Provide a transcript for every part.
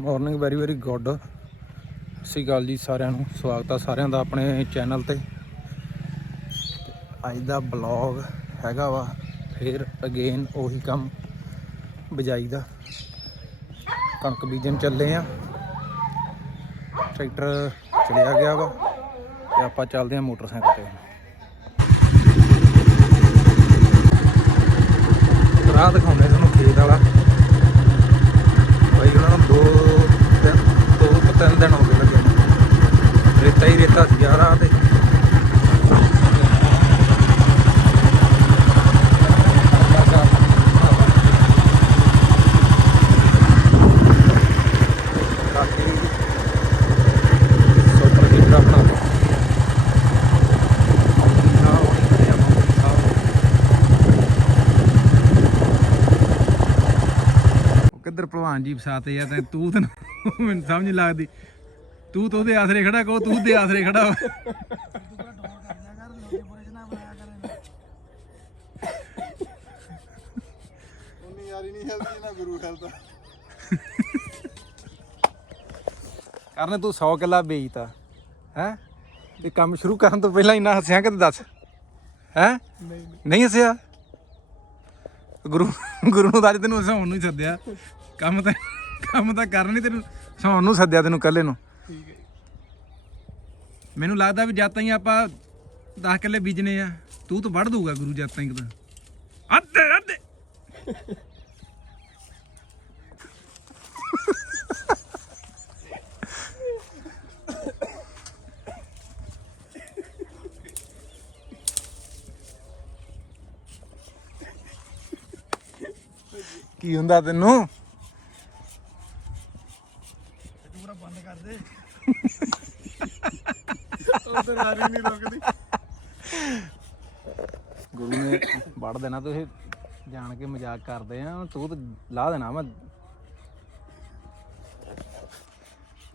Morning very very good ਸਤਿ ਸ਼੍ਰੀ ਅਕਾਲ ਜੀ ਸਾਰਿਆਂ ਨੂੰ। ਸਵਾਗਤ ਆ ਸਾਰਿਆਂ ਦਾ ਆਪਣੇ ਚੈਨਲ ਤੇ। ਅੱਜ ਦਾ ਬਲੌਗ ਹੈਗਾ ਵਾ, ਫਿਰ ਅਗੇਨ ਉਹੀ ਕੰਮ ਬਜਾਈ ਦਾ। ਕਣਕ ਬੀਜਣ ਚੱਲੇ ਆ। ਟਰੈਕਟਰ ਚਲਿਆ ਗਿਆ ਵਾ ਤੇ ਆਪਾਂ ਚੱਲਦੇ ਆ ਮੋਟਰਸਾਈਕਲ ਤੇ। ਰਾਹ ਦਿਖਾਉਂਦੇ ਤੁਹਾਨੂੰ ਖੇਤ ਵਾਲਾ। ਬਾਈ ਉਹਨਾਂ ਨੂੰ ਦੋ ਤਿੰਨ ਦਿਨ ਹੋ ਗਏ ਲੱਗੇ ਰੇਤਾ ਹੀ ਰੇਤਾ ਸੀ ਯਾਰ ਆ ਤੇ ਕਿੱਧਰ ਭਲਵਾਨ ਜੀ ਫਸਾਤੇ ਆ ਤੇ ਤੂੰ ਤਾਂ ਮੈਨੂੰ ਸਮਝ ਨੀ ਲੱਗਦੀ। ਤੂੰ ਤਾਂ ਉਹਦੇ ਆਸਰੇ ਖੜਾ ਕੋ ਤੂੰ ਦੇ ਆਸਰੇ ਖੜਾ ਵਾ। ਉਨੀ ਯਾਰੀ ਨਹੀਂ ਹਿਲਦੀ ਨਾ ਗੁਰੂ ਹਿਲਦਾ ਕਰਨ ਤੂੰ 100 ਕਿੱਲਾ ਵੇਚਤਾ। ਹੈ? ਇਹ ਕੰਮ ਸ਼ੁਰੂ ਕਰਨ ਤੋਂ ਪਹਿਲਾਂ ਇੰਨਾ ਹੱਸਿਆ ਕਿ ਦੱਸ? ਹੈ? ਨਹੀਂ ਨਹੀਂ ਹੱਸਿਆ? ਗੁਰੂ ਗੁਰੂ ਨੂੰ ਤਾਂ ਅੱਜ ਤੈਨੂੰ ਹਸਾਉਣ ਨੂੰ ਹੀ ਸੱਦਿਆ। ਕੰਮ ਤਾਂ ਕੰਮ ਤਾਂ ਕਰਨ ਨਹੀਂ ਤੈਨੂੰ ਹਸਾਉਣ ਨੂੰ ਸੱਦਿਆ ਤੈਨੂੰ ਕੱਲੇ ਨੂੰ। ਠੀਕ ਹੈ ਮੈਨੂੰ ਲੱਗਦਾ ਵੀ ਜਦ ਤਾਈਂ ਆਪਾਂ 10 ਕਿੱਲੇ ਬੀਜਨੇ ਆ ਤੂੰ ਤਾਂ ਵੱਢ ਦੂਗਾ ਗੁਰੂ ਜਦ ਤਾਈਂ ਤਾਂ। ਅੱਧੇ ਅੱਧੇ। ਕੀ ਹੁੰਦਾ ਤੈਨੂੰ ਪੂਰਾ ਬੰਦ ਕਰ ਦੇ ਉਧਰ ਨਹੀਂ ਰੁਕਦੀ ਗੁਰੂ ਨੇ ਵੜ ਦੇਣਾ ਤੁਸੀਂ ਜਾਣ ਕੇ ਮਜ਼ਾਕ ਕਰਦੇ ਆ। ਤੂੰ ਤਾਂ ਲਾ ਦੇਣਾ ਮੈਂ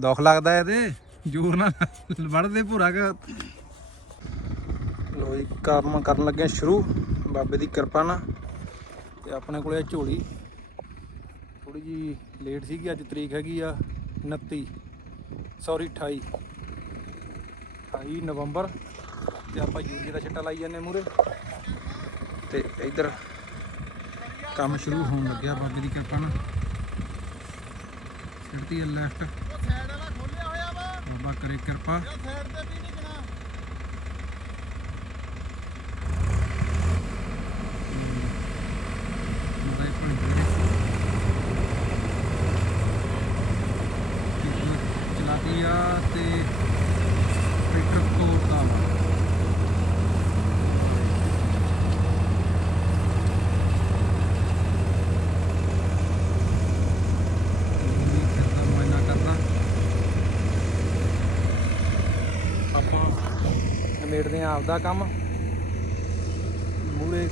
ਦੁੱਖ ਲੱਗਦਾ ਇਹਦੇ। ਜ਼ੋਰ ਨਾਲ ਵੜਦੇ ਭੂਰਾ ਕਿ। ਲੋ ਜੀ, ਕੰਮ ਕਰਨ ਲੱਗੇ ਸ਼ੁਰੂ। ਬਾਬੇ ਦੀ ਕਿਰਪਾ ਨਾਲ। ਤੇ ਆਪਣੇ ਕੋਲੇ ਇਹ ਝੋਲੀ। ਥੋੜੀ ਜੀ ਲੇਟ ਸੀਗੀ, ਅੱਜ ਤਰੀਕ ਹੈਗੀ ਆ 29 ਸੌਰੀ 28 28 ਨਵੰਬਰ ਤੇ ਆਪਾਂ ਯੂਰੀਆ ਦਾ ਛਿੱਟਾ ਲਾਈ ਜਾਂਦੇ ਮੂਰੇ ਤੇ ਇੱਧਰ ਕੰਮ ਸ਼ੁਰੂ ਹੋਣ ਲੱਗਿਆ ਬਾਬੇ ਦੀ ਕਿਰਪਾ ਨਾਲ। ਸਿਰਤੀ ਲੈਫਟ ਬਾਬਾ ਕਰੇ ਕਿਰਪਾ ਸਾਈਡ ਤੇ ਵੀ ਨਹੀਂ ਗਣਾ ਮੋਬਾਈਲ ਫੋਨ ਦੇ ਚਲਾਤੀ ਆ ਤੇ ਟਰੈਕਟਰ ਤੋੜਦਾ ਵਾ ਵੀ ਫਿਰਦਾ ਮੁਆਇਨਾ ਕਰਦਾ ਆਪਾਂ ਨਿਬੇੜਦੇ ਆ ਆਪਦਾ ਕੰਮ। ਮੂਰੇ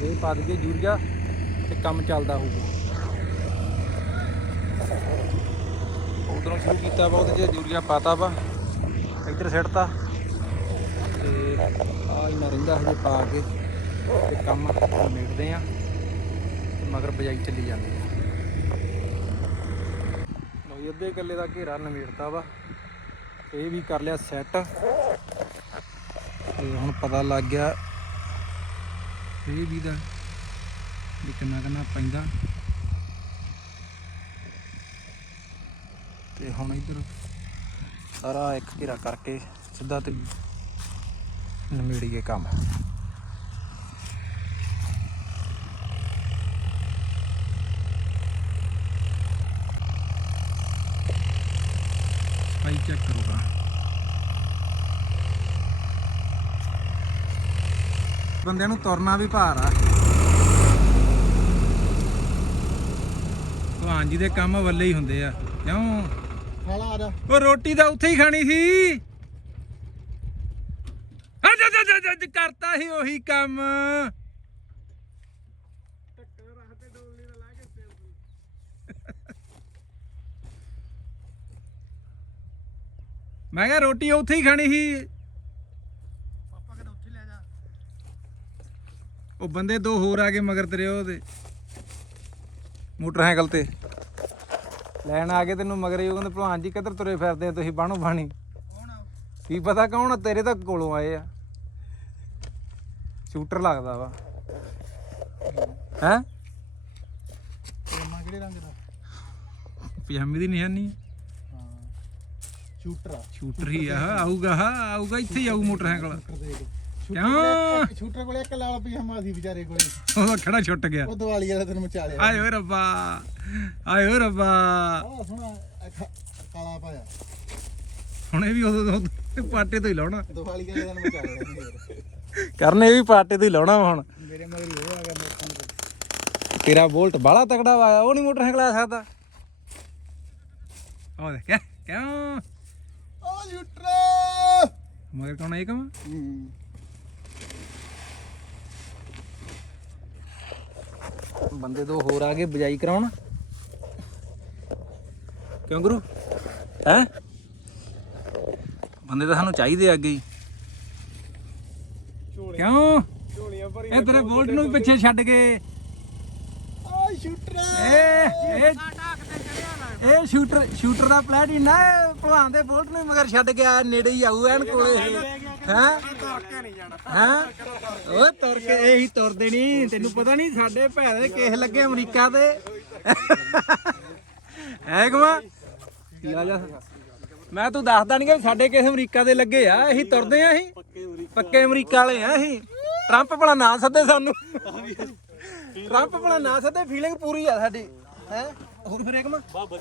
ਰੇ ਪਾ ਦਈਏ ਯੂਰੀਆ ਤੇ ਕੰਮ ਚੱਲਦਾ ਹੋਊਗਾ। ਉਧਰੋਂ ਸ਼ੁਰੂ ਕੀਤਾ ਵਾ ਉਹਦੇ ਚ ਯੂਰੀਆ ਪਾਤਾ ਵਾ, ਇੱਧਰ ਸਿੱਟਤਾ। ਤੇ ਆ ਇਹਨਾਂ ਰਹਿੰਦਾ ਹਜੇ ਪਾ ਕੇ ਤੇ ਕੰਮ ਨਿਬੇੜਦੇ ਆ ਮਗਰ ਬਜਾਈ ਚੱਲੀ ਜਾਂਦੀ ਆ। ਲਓ ਅੱਧੇ ਕਿੱਲੇ ਦਾ ਘੇਰਾ ਨਿਬੇੜਤਾ ਵਾ। ਇਹ ਵੀ ਕਰ ਲਿਆ ਸੈੱਟ ਤੇ ਹੁਣ ਪਤਾ ਲੱਗ ਗਿਆ ਇਹ ਵੀ ਦਾ ਵੀ ਕਿੰਨਾ ਕਿੰਨਾ ਪੈਂਦਾ। ਤੇ ਹੁਣ ਇਧਰ ਸਾਰਾ ਇੱਕ ਘੇਰਾ ਕਰਕੇ ਸਿੱਧਾ ਤੇ ਨਮੇੜੀਏ ਕੰਮ। ਸਫ਼ਾਈ ਚੈੱਕ ਕਰੂਗਾ ਬੰਦਿਆਂ ਨੂੰ ਤੁਰਨਾ ਵੀ ਭਾਰ ਆ। ਭਗਵਾਨ ਜੀ ਦੇ ਕੰਮ ਵੱਲੇ ਹੀ ਹੁੰਦੇ ਆ। ਕਿਉਂ? ਖਾਲਾ ਆ ਜਾ। ਉਹ ਰੋਟੀ ਤਾਂ ਉੱਥੇ ਹੀ ਖਾਣੀ ਸੀ। ਅੱਜ ਅੱਜ ਅੱਜ ਅੱਜ ਕਰਤਾ ਸੀ ਉਹੀ ਕੰਮ। ਮੈਂ ਕਿਹਾ ਰੋਟੀ ਉੱਥੇ ਹੀ ਖਾਣੀ ਸੀ ਪਾਪਾ ਕਹਿੰਦਾ ਉੱਥੇ ਲੈ ਜਾ ਉਹ ਬੰਦੇ ਦੋ ਹੋਰ ਆ ਗਏ ਮਗਰ ਤੇਰੇ ਉਹਦੇ। ਮੋਟਰਸਾਈਕਲ ਤੇ। ਲੈਣ ਆ ਕੇ ਤੈਨੂੰ ਮਗਰੇ ਉਹ ਕਹਿੰਦੇ ਭਲਵਾਨ ਜੀ ਕਿੱਧਰ ਤੁਰੇ ਫਿਰਦੇ ਆ ਤੁਸੀਂ? ਬਾਣੋ ਬਾਣੀ। ਕੀ ਪਤਾ ਕੌਣ ਆ, ਤੇਰੇ ਤਾਂ ਕੋਲੋਂ ਆਏ ਆ। ਸ਼ੂਟਰ ਲੱਗਦਾ ਵਾ। ਹੈ? ਪਜਾਮਾ ਕਿਹੜੇ ਰੰਗ ਦਾ? ਪਜਾਮੇ ਦੀ ਨਿਸ਼ਾਨੀ ਹਾਂ। ਸ਼ੂਟਰ ਆ। ਸ਼ੂਟਰ ਹੀ ਆ। ਆਊਗਾ ਹਾ ਆਊਗਾ ਇੱਥੇ ਹੀ ਆਊ ਮੋਟਰਸਾਈਕਲ। ਸ਼ੂਟਰ ਦੇ ਕਿਉਂ ਕੋਲੇ ਇੱਕ ਲਾਲ ਪਜਾਮਾ ਸੀ ਵਿਚਾਰੇ ਕੋਲੇ। ਉਹਦਾ ਖੜਾ ਛੁੱਟ ਗਿਆ। ਉਹ ਦੀਵਾਲੀ ਵਾਲੇ ਦਿਨ ਮਚਾ ਲਿਆ ਆਏ ਓਏ ਰੱਬਾ ਆਏ ਓਏ ਰੱਬਾ। ਆਹ ਸੋਹਣਾ ਇੱਕ ਕਾਲਾ ਪਾਇਆ। ਹੁਣੇ ਵੀ ਉਦੋਂ ਪਾਟੇ ਤੋਂ ਹੀ ਲਾਉਣਾ। ਦੀਵਾਲੀ ਵਾਲੇ ਦਿਨ ਮਚਾ ਲਿਆ ਕਰਨੇ ਵੀ ਪਾਟੇ ਤੋਂ ਹੀ ਲਾਉਣਾ ਵਾ ਹੁਣ। ਮੇਰੇ ਮਗਰ ਹੀ ਆ ਗਿਆ ਮੋਟਰਸਾਈਕਲ ਤੇਰਾ ਬੋਲਟ ਬਾਲਾ ਤਕੜਾ ਵਾ ਉਹ ਨਹੀਂ ਮੋਟਰਸਾਈਕਲ ਆ ਸਕਦਾ। ਉਹ ਦੇਖ ਕਿਆ- ਕਿਉਂ ਉਹ ਸ਼ੂਟਰ ਮਗਰ ਕੌਣ ਆਈ ਕਮ? ਬੰਦੇ ਦੋ ਹੋਰ ਆ ਗਏ ਬਜਾਈ ਕਰਾਉਣ। ਕਿਉਂ ਗੁਰੂ? ਹੈ? ਬੰਦੇ ਤਾਂ ਸਾਨੂੰ ਚਾਹੀਦੇ ਆ ਅੱਗੇ ਹੀ। ਕਿਉਂ? ਝੋਲੀਆਂ ਇਹ ਤੇਰੇ ਬੋਲਟ ਨੂੰ ਵੀ ਪਿੱਛੇ ਛੱਡ ਕੇ। ਆ ਸ਼ੂਟਰ! ਇਹ ਇਹ ਇਹ ਸ਼ੂਟਰ ਸ਼ੂਟਰ ਦਾ ਪਲੈਟ ਨਾ ਭਲਵਾਨ ਦੇ ਬੋਲਟ ਨੂੰ ਵੀ ਮਗਰ ਛੱਡ ਗਿਆ ਨੇੜੇ ਹੀ ਆਊ ਐਨ ਕੋਲੇ। ਹੈ? ਤੁਰ ਕੇ ਨਹੀਂ ਜਾਣਾ। ਹਾਂ? ਓਏ ਤੁਰ ਕੇ ਇਹੀ ਤੁਰਦੇ ਨਹੀਂ ਤੈਨੂੰ ਪਤਾ ਨਹੀਂ ਸਾਡੇ ਭੈ ਦੇ ਕੇਸ ਲੱਗੇ ਅਮਰੀਕਾ ਤੇ। ਹੈ ਕਮਾ ਆ ਜਾ। ਮੈਂ ਤੂੰ ਦੱਸਦਾ ਨਹੀਂ ਕਿ ਸਾਡੇ ਕੇਸ ਅਮਰੀਕਾ ਦੇ ਲੱਗੇ ਆ ਅਸੀਂ ਤੁਰਦੇ ਆ ਅਸੀਂ? ਪੱਕੇ ਅਮਰੀਕਾ ਵਾਲੇ ਆ ਅਸੀਂ। ਟਰੰਪ ਭਲਾ ਨਾ ਸੱਦੇ ਸਾਨੂੰ। ਟਰੰਪ ਭਲਾ ਨਾ ਸੱਦੇ ਫੀਲਿੰਗ ਪੂਰੀ ਆ ਸਾਡੀ। ਹੈ? ਹੋਰ ਫਿਰ ਇੱਕਮਾ ਅਗਰ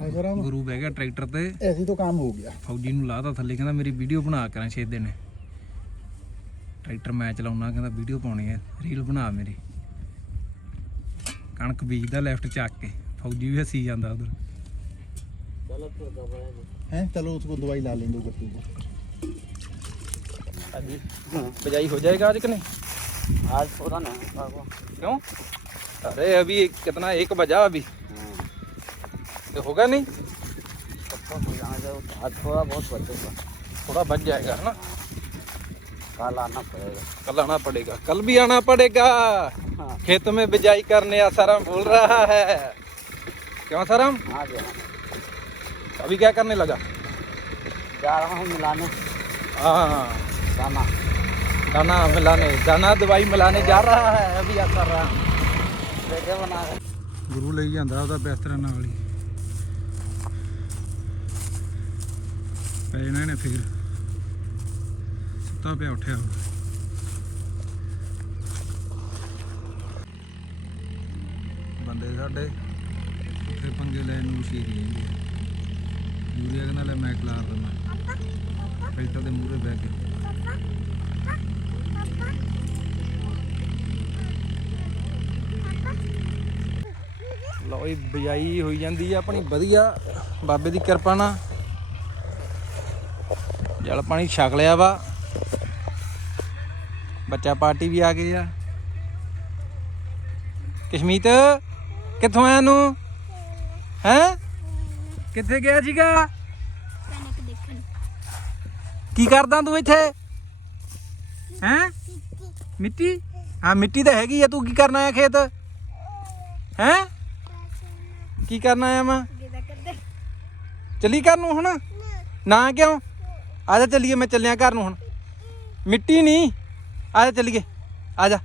ਗੁਰੂ ਬਹਿ ਗਿਆ ਟਰੈਕਟਰ ਤੇ ਐਸੀ ਤਾਂ ਕੰਮ ਹੋ ਗਿਆ ਫੌਜੀ ਨੂੰ ਲਾਤਾ ਥੱਲੇ ਕਹਿੰਦਾ ਮੇਰੀ ਵੀਡੀਓ ਬਣਾ ਕਰਾਂ ਛੇ ਦਿਨ ਟਰੈਕਟਰ ਮੈਂ ਚਲਾਉਣਾ ਕਹਿੰਦਾ ਵੀਡੀਓ ਪਾਉਣੀ ਹੈ ਰੀਲ ਬਣਾ ਮੇਰੀ ਕਣਕ ਬੀਜਦਾ ਲੈਫਟ ਚੱਕ ਕੇ ਫੌਜੀ ਵੀ ਹੱਸੀ ਜਾਂਦਾ ਉਧਰ ਹੈ ਚਲੋ ਉਸ ਕੋ ਦਵਾਈ ਲਾ ਲੈਂਦੇ ਗੱਟੂ ਕੋ बजाई हो जाएगा आज कि नहीं आज पूरा नहीं होगा क्यों अरे अभी कितना एक बजा अभी तो होगा नहीं तो हो जाएगा आज थोड़ा बहुत बचेगा थोड़ा बच जाएगा है ना कल आना पड़ेगा कल आना पड़ेगा कल भी आना पड़ेगा हाँ खेत में बिजाई करने आसाराम बोल रहा है क्यों आसाराम आ गया अभी क्या करने लगा जा रहा हूँ मिलाने हाँ दाना दाना मिलाने दाना दवाई मिलाने जा रहा है अभी आ कर रहा बेटे बना रहे ਗੁਰੂ ਲਈ ਜਾਂਦਾ ਉਹਦਾ ਬਿਸਤਰਾ ਨਾਲ ਹੀ ਪੈ ਜਾਣਾ ਇਹਨੇ ਫੇਰ। ਸੁੱਤਾ ਪਿਆ, ਉੱਠਿਆ। ਬੰਦੇ ਸਾਡੇ, ਉੱਥੇ ਪੰਗੇ ਲੈਣ ਨੂੰ ਸ਼ੀਰ ਜਾਂਦੇ ਯੂਰੀਆ ਕਹਿੰਦਾ ਲੈ ਮੈਂ ਖਿਲਾਰ ਦਿੰਦਾ। ਟਰੈਕਟਰ ਦੇ ਮੂਹਰੇ ਬਹਿ ਕੇ। ਲਓ ਇਹ ਬਿਜਾਈ ਹੋਈ ਜਾਂਦੀ ਆ ਆਪਣੀ। ਵਧੀਆ। ਬਾਬੇ ਦੀ ਕਿਰਪਾ ਨਾਲ। ਜਲ ਪਾਣੀ ਛਕ ਲਿਆ ਵਾ। ਬੱਚਾ ਪਾਰਟੀ ਵੀ ਆ ਗਈ ਆ। ਕਸ਼ਮੀਤ ਕਿੱਥੋਂ ਆਇਆ ਨੂੰ? ਹੈ? ਕਿੱਥੇ ਗਿਆ ਸੀਗਾ? ਕੀ ਕਰਦਾ ਤੂੰ ਇੱਥੇ? ਹੈ? ਮਿੱਟੀ? ਹਾਂ ਮਿੱਟੀ ਤਾਂ ਹੈਗੀ ਆ। ਤੂੰ ਕੀ ਕਰਨ ਆਇਆ ਖੇਤ? ਹੈ? ਕੀ ਕਰਨ ਆਇਆ ਮੈਂ ਚੱਲੀ ਘਰ ਨੂੰ ਹੁਣ? ਨਾ ਕਿਉਂ? ਆ ਜਾ ਚੱਲੀਏ ਮੈਂ ਚੱਲਿਆ ਘਰ ਨੂੰ ਹੁਣ। ਮਿੱਟੀ ਨਹੀਂ। ਆ ਜਾ ਚੱਲੀਏ। ਆ ਜਾ।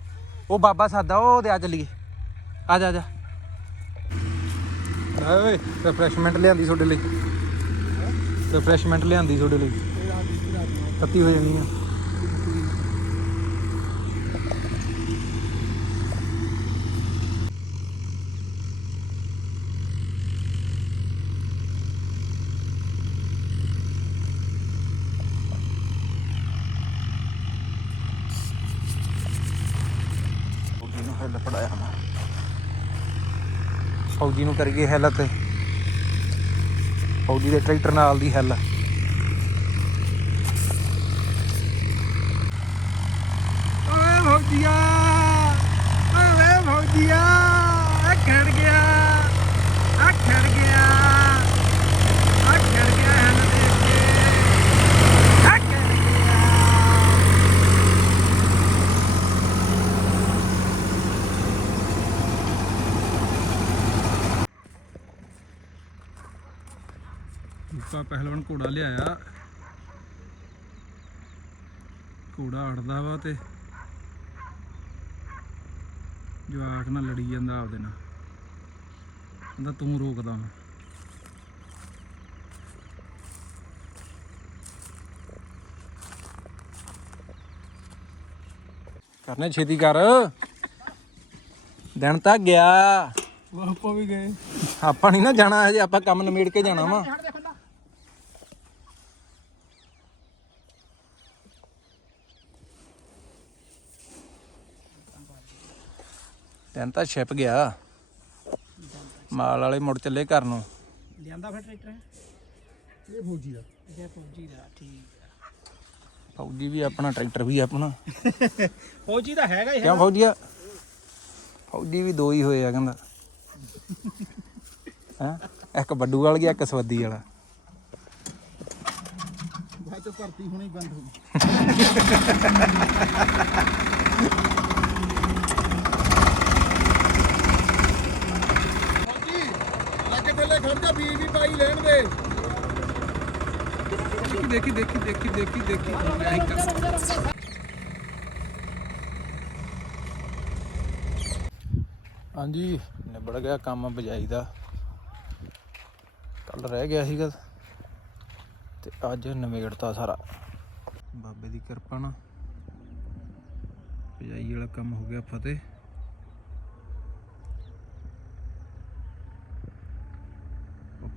ਉਹ ਬਾਬਾ ਸਾਦਾ ਉਹ ਦੇ ਆ ਚੱਲੀਏ। ਆ ਜਾ ਆ ਜਾ। ਓਏ ਰਿਫਰੈਸ਼ਮੈਂਟ ਲਿਆਂਦੀ ਤੁਹਾਡੇ ਲਈ। ਰਿਫਰੈਸ਼ਮੈਂਟ ਲਿਆਂਦੀ ਤੁਹਾਡੇ ਲਈ। ਤੱਤੀ ਹੋ ਜਾਣੀ ਆ ਫੌਜੀ ਨੂੰ ਹੈਲ ਪੜਾਇਆ ਮੈਂ ਫੌਜੀ ਨੂੰ ਕਰੀਏ ਹੈਲ ਤੇ। ਫੌਜੀ ਦੇ ਟਰੈਕਟਰ ਨਾਲ ਦੀ ਹੈਲ ਓਏ ਫੌਜੀਆ ਓਏ ਵੇ ਫੌਜੀਆ ਆ ਖੜ ਗਿਆ ਆ ਖੜ ਗਿਆ ਆ ਖੜ ਗਿਆ ਹੈਲ ਦੇਖ ਕੇ ਆ ਖੜ ਗਿਆ ਦੀਪਾ ਪਹਿਲਵਾਨ ਘੋੜਾ ਲਿਆਇਆ। ਘੋੜਾ ਅੜਦਾ ਵਾ ਤੇ ਜਵਾਕ ਨਾਲ ਲੜੀ ਜਾਂਦਾ ਆਪਦੇ ਨਾਲ। ਕਹਿੰਦਾ ਤੂੰ ਰੋਕਦਾ ਮੈਂ ਕਰਨੇ ਛੇਤੀ ਕਰ। ਦਿਨ ਤਾਂ ਗਿਆ। ਆਪਾਂ ਵੀ ਗਏ। ਆਪਾਂ ਨਹੀਂ ਨਾ ਜਾਣਾ ਹਜੇ ਆਪਾਂ ਕੰਮ ਨਿਮੇੜ ਕੇ ਜਾਣਾ ਵਾ। ਦਿਨ ਤਾਂ ਛਿਪ ਗਿਆ। ਮਾਲ ਵਾਲੇ ਮੁੜ ਚੱਲੇ ਘਰ ਨੂੰ। ਲਿਆਂਦਾ ਫਿਰ ਟਰੈਕਟਰ? ਇਹ ਫੌਜੀ ਦਾ। ਇਹ ਫੌਜੀ ਦਾ ਠੀਕ ਆ। ਫੌਜੀ ਵੀ ਆਪਣਾ ਟਰੈਕਟਰ ਵੀ ਆਪਣਾ। ਫੌਜੀ ਦਾ ਹੈਗਾ ਹੀ ਕਿਉਂ ਫੌਜੀਆ ਫੌਜੀ ਵੀ ਦੋ ਹੀ ਹੋਏ ਆ ਕਹਿੰਦਾ। ਹੈ? ਇੱਕ ਬੱਡੂ ਵਾਲ ਗਿਆ ਇੱਕ ਸਵੱਦੀ ਵਾਲਾ। ਬਾਅਦ ਚ ਭਰਤੀ ਹੋਣੀ ਬੰਦ ਹੋ ਗਈ। ਥੱਲੇ ਖੜ ਜਾ ਬੀਜ ਵੀ ਪਾਈ ਲੈਣ ਦੇ। ਦੇਖੀ ਦੇਖੀ ਦੇਖੀ ਦੇਖੀ ਦੇਖੀ। ਐਂ ਕਰ ਹਾਂਜੀ ਨਿਬੜ ਗਿਆ ਕੰਮ ਬਜਾਈ ਦਾ। ਕੱਲ ਰਹਿ ਗਿਆ ਸੀਗਾ ਤੇ ਅੱਜ ਨਿਬੇੜਤਾ ਸਾਰਾ। ਬਾਬੇ ਦੀ ਕਿਰਪਾ ਨਾਲ ਬਜਾਈ ਵਾਲਾ ਕੰਮ ਹੋ ਗਿਆ ਫਤਿਹ।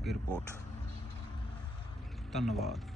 Okay report. ਧੰਨਵਾਦ।